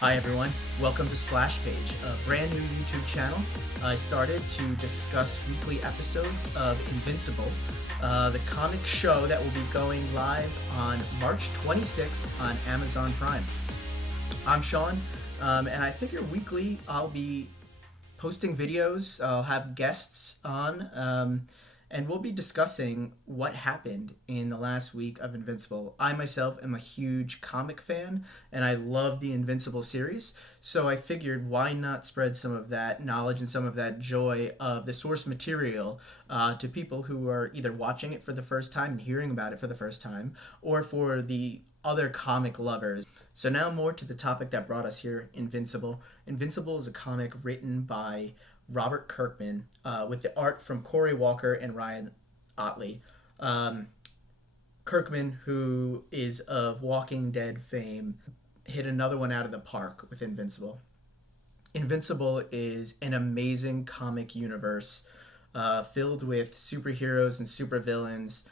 Hi everyone, welcome to SplashPage, a brand new YouTube channel I started to discuss weekly episodes of Invincible, the comic show that will be going live on March 26th on Amazon Prime. I'm Sean, and I figure weekly I'll be posting videos, I'll have guests on, and we'll be discussing what happened in the last week of Invincible. I myself am a huge comic fan, and I love the Invincible series, so I figured why not spread some of that knowledge and some of that joy of the source material to people who are either watching it for the first time and hearing about it for the first time, or for the other comic lovers. So now more to the topic that brought us here, Invincible. Invincible is a comic written by Robert Kirkman with the art from Corey Walker and Ryan Ottley. Kirkman, who is of Walking Dead fame, hit another one out of the park with Invincible. Invincible is an amazing comic universe filled with superheroes and supervillains,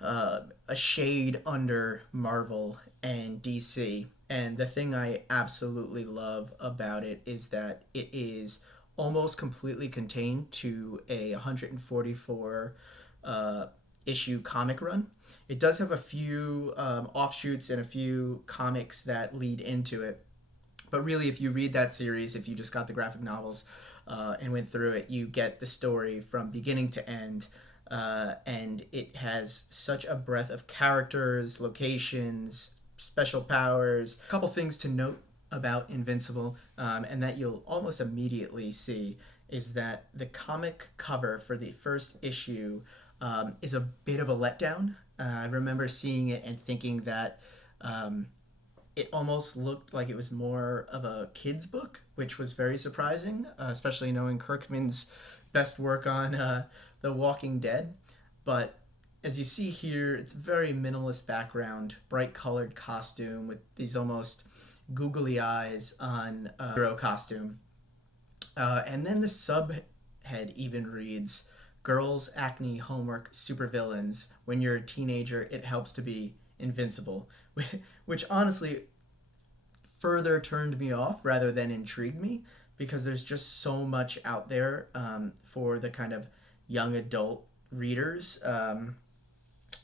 a shade under Marvel and DC. And the thing I absolutely love about it is that it is almost completely contained to a 144 issue comic run. It does have a few offshoots and a few comics that lead into it. But really, if you read that series, if you just got the graphic novels and went through it, you get the story from beginning to end. And it has such a breadth of characters, locations, special powers. A couple things to note about Invincible, and that you'll almost immediately see, is that the comic cover for the first issue is a bit of a letdown. I remember seeing it and thinking that it almost looked like it was more of a kid's book, which was very surprising, especially knowing Kirkman's best work on The Walking Dead. But as you see here, it's a very minimalist background, bright colored costume with these almost googly eyes on a hero costume. And then the subhead even reads, Girls, Acne, Homework, Supervillains. When you're a teenager, it helps to be invincible. Which honestly further turned me off rather than intrigued me, because there's just so much out there for the kind of young adult readers. And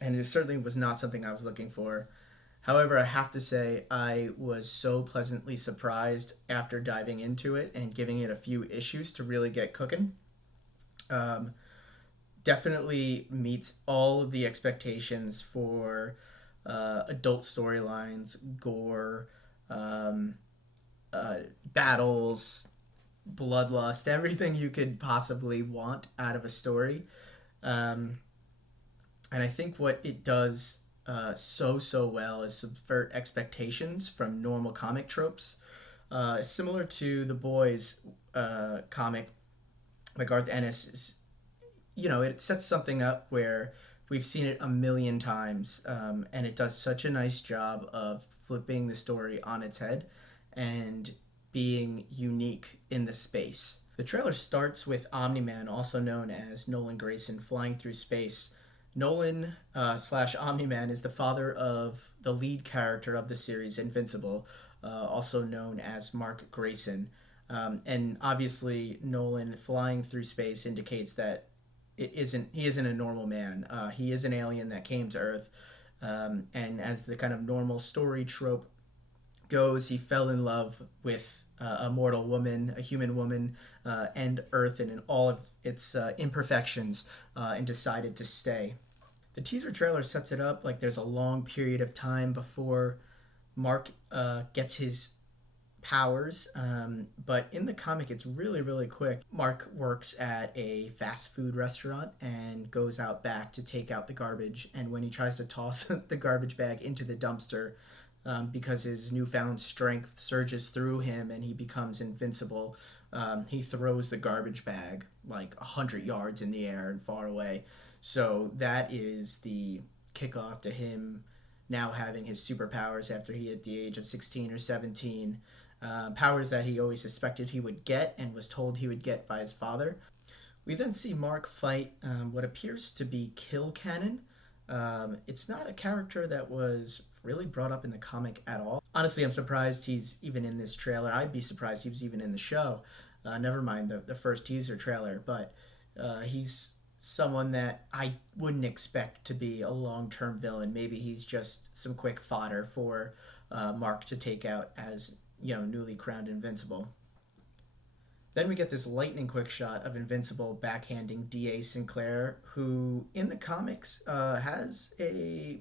it certainly was not something I was looking for. However, I have to say I was so pleasantly surprised after diving into it and giving it a few issues to really get cooking. Definitely meets all of the expectations for adult storylines, gore, battles, bloodlust, everything you could possibly want out of a story. And I think what it does so well is subvert expectations from normal comic tropes. Similar to the Boys comic by Garth Ennis, it sets something up where we've seen it a million times, and it does such a nice job of flipping the story on its head and being unique in the space. The trailer starts with Omni-Man, also known as Nolan Grayson, flying through space. Nolan slash Omni-Man is the father of the lead character of the series, Invincible, also known as Mark Grayson. And obviously, Nolan flying through space indicates that he isn't a normal man. He is an alien that came to Earth, and as the kind of normal story trope goes, he fell in love with a mortal woman, a human woman, and Earth and in all of its imperfections, and decided to stay. The teaser trailer sets it up like there's a long period of time before Mark gets his powers, but in the comic it's really quick. Mark works at a fast food restaurant and goes out back to take out the garbage, and when he tries to toss the garbage bag into the dumpster, because his newfound strength surges through him and he becomes invincible, he throws the garbage bag like 100 yards in the air and far away. So that is the kickoff to him now having his superpowers after he hit the age of 16 or 17. Powers that he always suspected he would get and was told he would get by his father. We then see Mark fight what appears to be Kill Cannon. It's not a character that was really brought up in the comic at all. Honestly, I'm surprised he's even in this trailer. I'd be surprised he was even in the show. Never mind the first teaser trailer, but he's someone that I wouldn't expect to be a long term villain. Maybe he's just some quick fodder for Mark to take out as, newly crowned Invincible. Then we get this lightning quick shot of Invincible backhanding D.A. Sinclair, who in the comics has a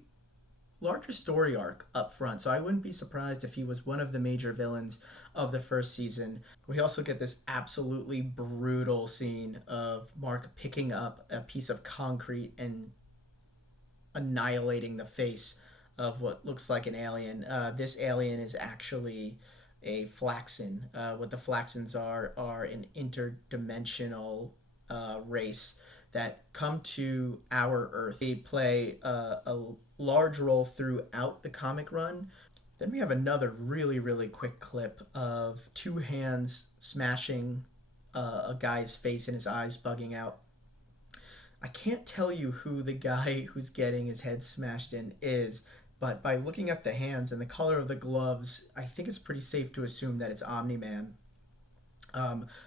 larger story arc up front. So I wouldn't be surprised if he was one of the major villains of the first season. We also get this absolutely brutal scene of Mark picking up a piece of concrete and annihilating the face of what looks like an alien. This alien is actually a Flaxen. What the Flaxens are an interdimensional race that come to our Earth. They play a large role throughout the comic run. Then we have another really, really quick clip of two hands smashing a guy's face and his eyes bugging out. I can't tell you who the guy who's getting his head smashed in is, but by looking at the hands and the color of the gloves, I think it's pretty safe to assume that it's Omni-Man.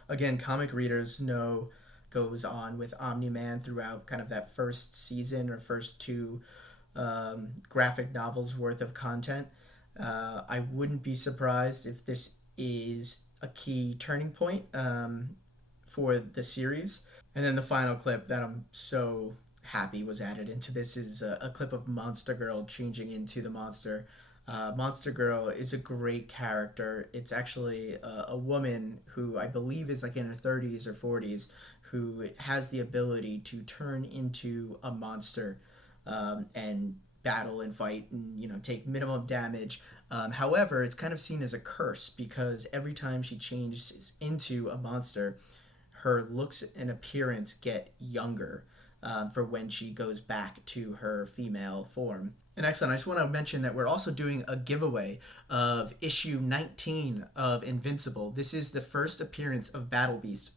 Again, comic readers know goes on with Omni-Man throughout kind of that first season or first two graphic novels worth of content. I wouldn't be surprised if this is a key turning point for the series. And then the final clip that I'm so happy was added into this is a clip of Monster Girl changing into the monster. Monster Girl is a great character. It's actually a woman who I believe is like in her 30s or 40s who has the ability to turn into a monster and battle and fight and take minimum damage. However, it's kind of seen as a curse because every time she changes into a monster, her looks and appearance get younger for when she goes back to her female form. And excellent. I just want to mention that we're also doing a giveaway of issue 19 of Invincible. This is the first appearance of Battle Beast.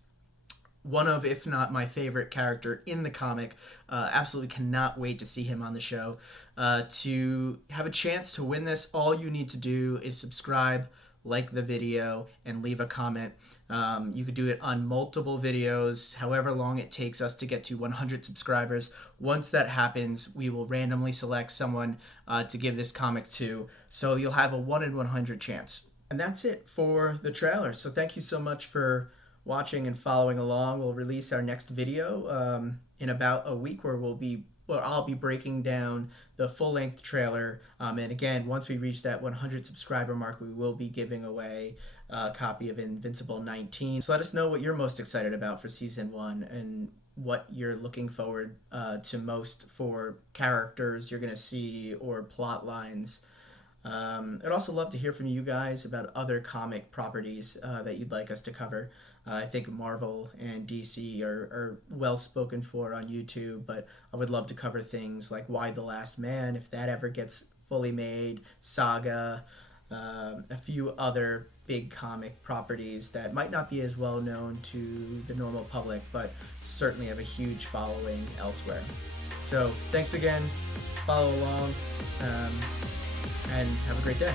One of, if not my favorite character in the comic. Absolutely cannot wait to see him on the show. To have a chance to win this, all you need to do is subscribe, like the video, and leave a comment. You could do it on multiple videos, however long it takes us to get to 100 subscribers. Once that happens, we will randomly select someone to give this comic to, so you'll have a 1 in 100 chance. And that's it for the trailer. So thank you so much for watching and following along. We'll release our next video in about a week where I'll be breaking down the full-length trailer. And again, once we reach that 100 subscriber mark, we will be giving away a copy of Invincible 19. So let us know what you're most excited about for Season 1 and what you're looking forward to most for characters you're going to see or plot lines. I'd also love to hear from you guys about other comic properties that you'd like us to cover. I think Marvel and DC are well spoken for on YouTube, but I would love to cover things like Y: The Last Man, if that ever gets fully made, Saga, a few other big comic properties that might not be as well known to the normal public, but certainly have a huge following elsewhere. So thanks again, follow along, and have a great day.